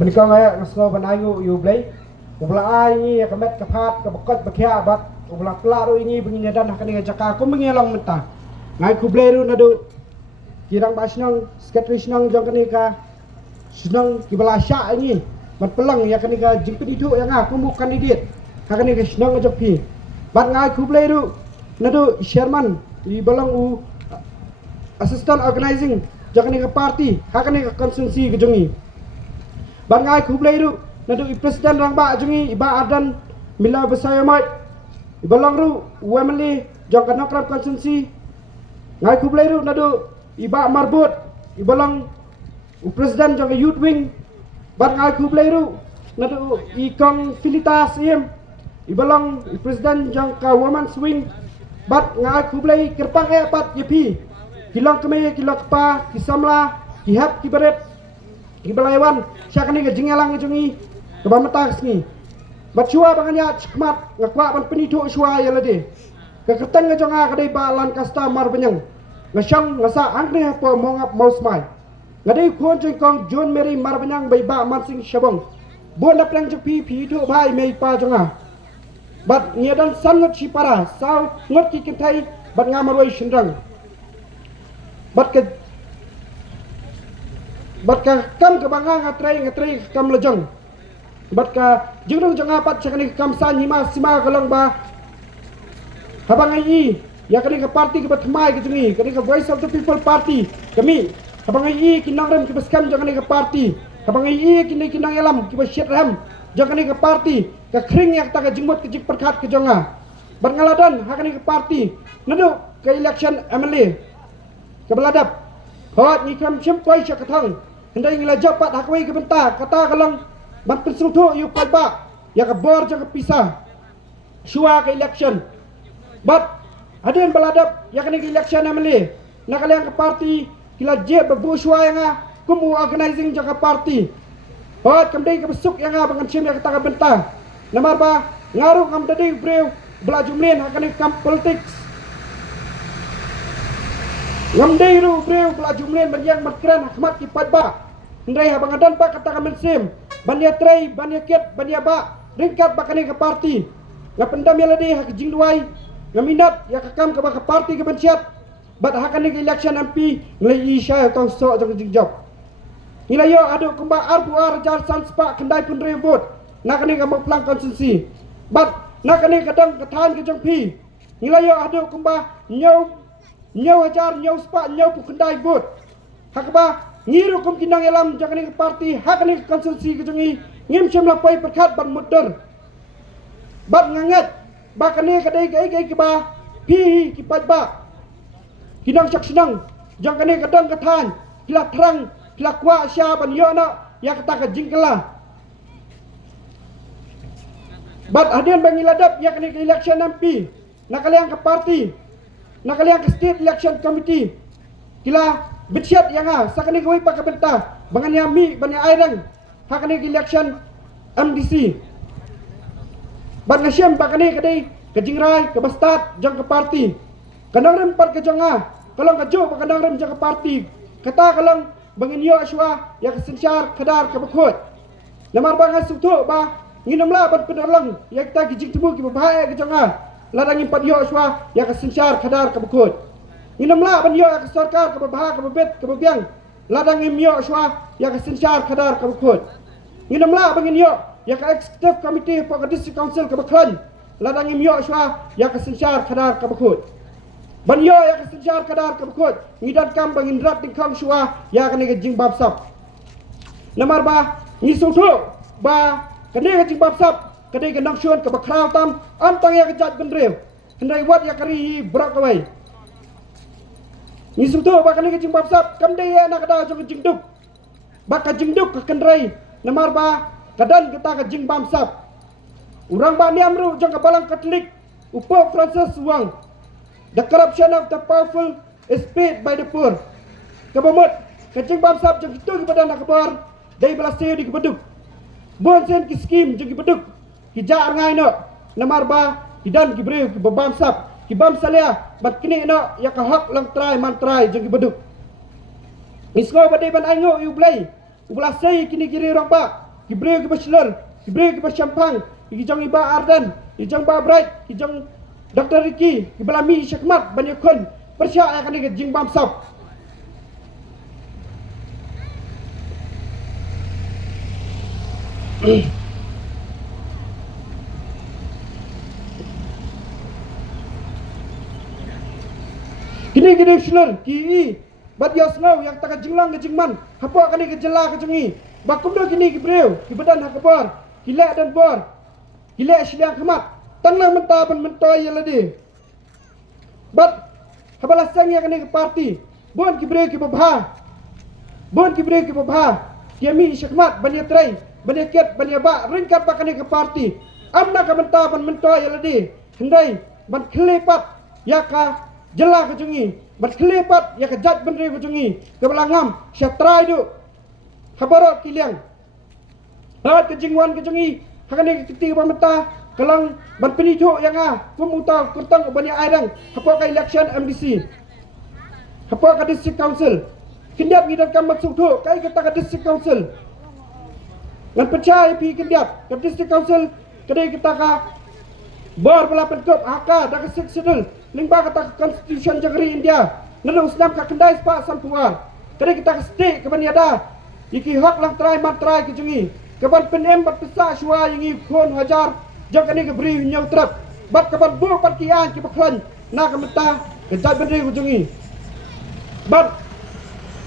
Kebenikong ay ngasko banayo yu blay. Ubla ay ni kamet kapat kabakot bakya bat ubla klaro ini benginyadan hakani ngajaka ko mengilong menta. Ngai kubleru nadu kirang basnang skatrisnang jong kani ka senang kibalasya ini mat pelang ya kani ka jingpedi tu yang aku mu kandidat hakani ka senang ajak pi. Bat ngai kubleru nadu chairman di balang u assistant organizing jong kani ka party hakani ka konsensi kejongi. Bangai kubleru nadu presiden rangba jungi iba adan mila besayamai ibalang ru wemeli jong kanakram konsensi ngai kubleru nadu iba marbut ibalang presiden jong youth wing bangai kubleru nadu ikong filitas iem ibalang presiden jong ka women's wing bat ngai kublei kerpang pat yepi kilang keme kilang pa kisamla kihap kibaret Ibalaiwan siya kani jingalang jungi kebamata kesni bacua banganya cekmat ngakwa ban penito suai lade keketeng ngejonga kadai balan kasta mar benyang ngasang ngasa angre apa mongap mausmai ngadai kon jengkong John Mary mar benyang bai ba mansing syabong bon dapleng jepi pido bai mei pa jonga bat ngedan sangot sipara saw ngot kikentai bat ngamaroi shendrang bat ke Batka kam kebangga ngatrai kam lejong. Batka jurung jong apat cakani kam san hima sima kalong ba. Habang ai ya kani ke parti ke batmai ke jungi kani ke Voice of the People party kami. Habang ai kinang rem ke baskam jong kani ke parti. Habang ai kinang elam ke basyat ram jong kani ke parti ke kring yak ta ke jingmot ke jik perkat ke jonga. Bat ngaladan hakani ke parti nadu ke election MLA ke beladap. Hot ni kam cempoi syakatang hendai ngilajap pat hakwai ke benta kata kalang ban pensutu yu palba ya ke bor jang pisah syua ke election bat aden beladap ya kini ke election amle nak kalian ke parti kila je bebu syua yang kumu organizing jang ke parti hot kamdai ke besuk yang bangan sim ya kata ke benta namar ba ngaruh kam dadi breu bela jumlin hakani kam politics Ngamdai ru breu bela jumlen banyak matkran khmat ki padba ndai habang adan pa kata kamen sim bania trai bania ket bania ba ringkat bakani ke parti ngapendam ya ladi hak jing duai ngaminat ya kakam ke baka parti ke bensiat bat hakani ke election MP nglai isya tong so jang jing job nilayo adu kumba arbu arjar sanspa kendai pun revot nakani ke maplang konsensi bat nakani kadang ketan ke jong pi nilayo adu kumba nyau ajar nyau spa nyau pu kendai bot hakba ngiru kum kinang elam jangan ke parti hakani konsensi ke jungi ngim semla pai perkat ban muter bat ngangat bakane kadai gai ke ba pi ki ba kinang sak senang jangan ke kadang ketan kila terang kila kwa sya ban yona ya kata ke jingkela bat hadian bangiladap ya kani ke election MP nak kalian ke parti nak kalian ke state election committee kila betsiat yang sakani koi pak benta bangan yami bani airang hakani ke election MDC ban ngasyam bakani kadai ke jingrai ke bastat jang ke parti kanang rem par ke jonga kalong ke jo kanang rem jang ke parti kata kalong bangin yo aswa ya ke sensyar kadar ke bekot lamar bangan sutu ba nginamla ban pedalang ya kita gijing tubuh ki bahaya ke jonga ladang impat yo aswa ya ke sensyar kadar ke bekot inamla ban yo ya ke sarkar ke bahaya ke bebet ke bebiang ladang im yo aswa ya ke sensyar kadar ke bekot inamla bangin yo ya ke executive committee for district council ke beklan ladang im yo aswa ya ke sensyar kadar ke bekot ban yo ya ke sensyar kadar ke bekot ngidan kam bangin rat ding kang shwa ya ke ne jing babsap namar ba ngisutu ba kene ke jing babsap kadai ke nangshon ke bakraw tam antang ya ke jat benrew hendai wat ya kari brak away ni sutu ba kani ke jing babsap kamdai ya nak ada jong jing duk ba ka jing duk ke kendrai namar ba kadan kita ke jing babsap urang ba ni amru jong ke balang katolik upo Francis Wang the corruption of the powerful is paid by the poor kabamot ke jing babsap jong itu kepada nak kabar dai belaseu di kebeduk bon sen ki skim jong kebeduk ki jar ngai no namar ba kidan ki breu ki babam sap ki bam salia bat kini no ya ka hak lang try man try jeng ki beduk isgo badai ban ango yu blai ubla sei kini kiri rong ba Gibril ke Bachelor, Gibril ke Champang, Gijang Iba Ardan, Gijang Ba Bright, Gijang Dr. Ricky, Gibalami Syakmat, Banyakon, Persya akan ke Jing Bam Sap. Kini Bachelor, Ki Bat Yaslau yang tak jinglang ke Jingman, apa akan ke Jela ke Jengi. Bakumdo kini Gibril, Gibadan Hakabar, Gilek dan Bor, Gilek Syiliang Kemat, Tanah mentah ban mentoy ladi. Bat habalas sang yang ke parti, Bon Gibril ke Babha, Bon Gibril ke Babha, Yami Syakmat, Banya Trai, Banya Kiat, Banya Ba, ringkat pakan ke parti. Amna ka mentah ban mentoy ladi. Hendai ban kelepat, ya ka Jela ke Jengi, ban kelepat, ya ka Jat Bendri ke Jengi, ke Belangam, Syatra itu. Habarok kiliang. Hat ke Jingwan ke Jengi, hakane ke ketiga pameta, kelang ban penito yang pemuta kurtang banyak airang, hapa ka election MDC. Hapa ka district council. Kendiap ngidan kam masuk tu, kai kata ka district council. Ngan percaya pi kendiap, ka district council kedai kita ka bor belapan kop haka dak seksidul, lingba kata constitution jagri India. Nanu usnam ka kendai spa sampuar. Kedai kita ka stay ke baniada. Iki hak lang try man try ke Jengi. Kaban penem bat pesa syua yang ikon hajar jang kani ke beri nyau trap. Bat kaban bu bat kian ki baklan na ka menta ke jai bendri ke Jengi. Bat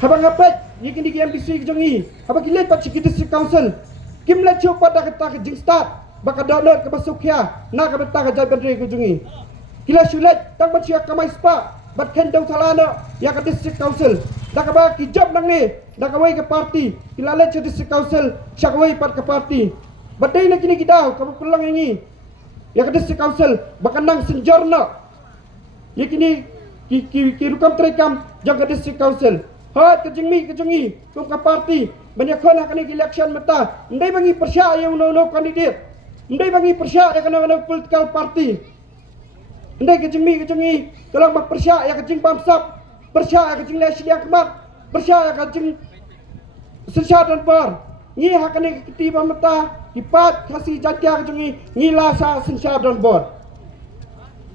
habang ngapet yikin di MDC ke Jengi. Haba kilet pat sikit district council. Kim la chu pat kata ke Jing start baka download ke basukya na ka menta ke jai bendri ke Jengi. Kila syulet tang bat sia kamai spa bat ken dau talana ya ke district council. Dak ba ki job nang ni dak away ke parti kilala ke district council syakaway pat ke parti badai na kini kidaw ka pulang ini ya ke district council bakanang senjorna ya kini ki rukam trekam jang ke district council hat ke Jengi kum ke parti banyak khona kani election mata ndai bangi persya yang no kandidat ndai bangi persya ya kana political party ndai ke Jengi kalau mak persya ya ke Jing Bamsap persya ya ke Jing Syiliang Kemat persya ya ke Jing Sensya dan Bar ngi hakane ketiba mata dipat kasih jatya ke Jengi ngila sa Sensya dan Bar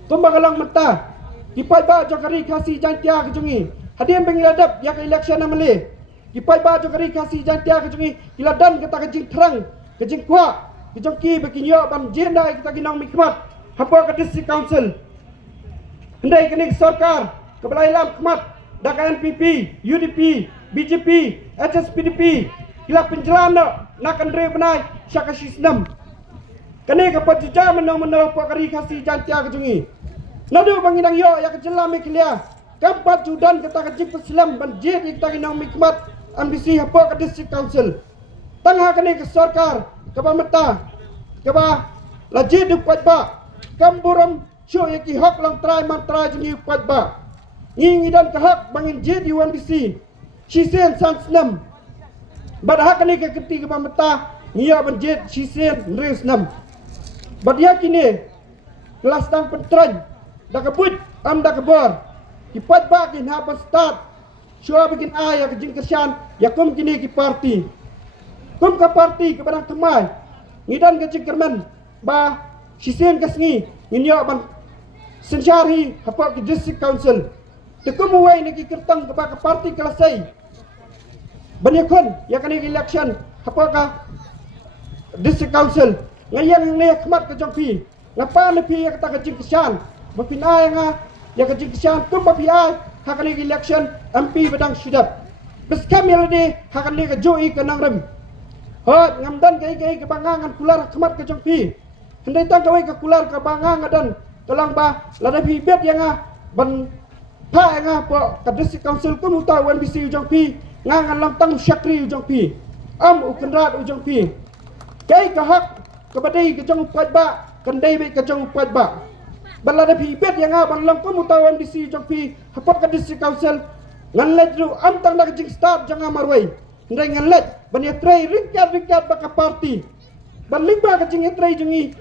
tumbagalang mata dipat ba jokari kasih jatya ke Jengi hadian bengiladap ya ke election namale dipat ba jokari kasih jatya ke Jengi kiladan kita ke Jing Terang ke Jing Kwa ke Jongki bekinyo ban jenda kita ginang mikmat hapa ke district council hendai kini sarkar kebelailam kemat dak NPP UDP BJP HSPDP kila penjelana nak andre benai syaka sistem kani kapat jija menang pakari kasih jantia ke Jengi nadu bangidang yo ya ke jelame kilia kapat judan kita ke jip Islam banjir kita ginang mikmat ambisi hapa ke district council tangha kani ke sarkar ke pameta ke ba lajid dupat ba kamburam syo yaki hak lang try man try Jengi upat ba ngingidan ke hak bangin jid UNBC Shisen Sansnam Badha kani ke ketiga pameta ngia banjit Shisen Resnam Badia kini kelas tang pentran dak kebut am dak kebor kipat bakin hapan start syua bikin ayah ke Jing Kesyan ya kum kini ki parti kum ke parti ke barang temai ngidan ke Jing Kerman ba Shisen kasngi nginyo ban sensyari hapa ke district council tekum uai niki kertang ke parti kelasai banyakon ya kani election apakah district council ngayang ne khmat ke Jongpi ngapa ne pi kata ke Jing Kesyan bapinai nga ya ke Jing Kesyan tum bapiai hakani election MP Badang Syidap beskam yalade hakani ke Joi ke Nangrem hot ngamdan ke bangangan kular khmat ke Jongpi hendai tang kawai ke kular ke bangang dan telang ba lada pi bet yang ban pa nga po ka district council kun uta UNBC Jongpi ngangan lam tang syakri Jongpi am ukendrat Jongpi kai ka hak ka badai ke Jong Pat ba kendai be ke Jong Pat ba balada pi bet yang ban lam kun uta UNBC Jongpi hapa ka district council ngan ledru am tang dak Jing start janga marwai ndai ngan led ban ya trai ringkat ba ka parti ban limba ka Jing trai Jengi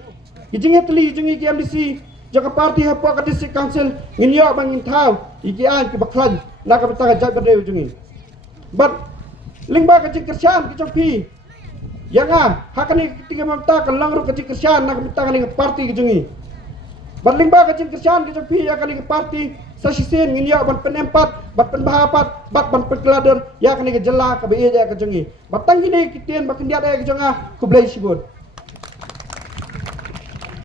Jing tli Jengi ke MDC jaga parti hapa ka district council nginyo bangin tau igian ke baklan nak betang jat berdeu Jengi bat lingba ke Jing Kesyan ke Jongpi Yang hakani ketika memta kan langru kecil kersian nak minta kan parti kejungi. Batling ba kecil kersian kejung pi ya kan parti sa sisin ngin ya ban penempat bat penbahapat bat ban perkelader ya kan jela ka be ya kejungi. Batang gini kitien bakin dia ada kejunga ku blai sibut.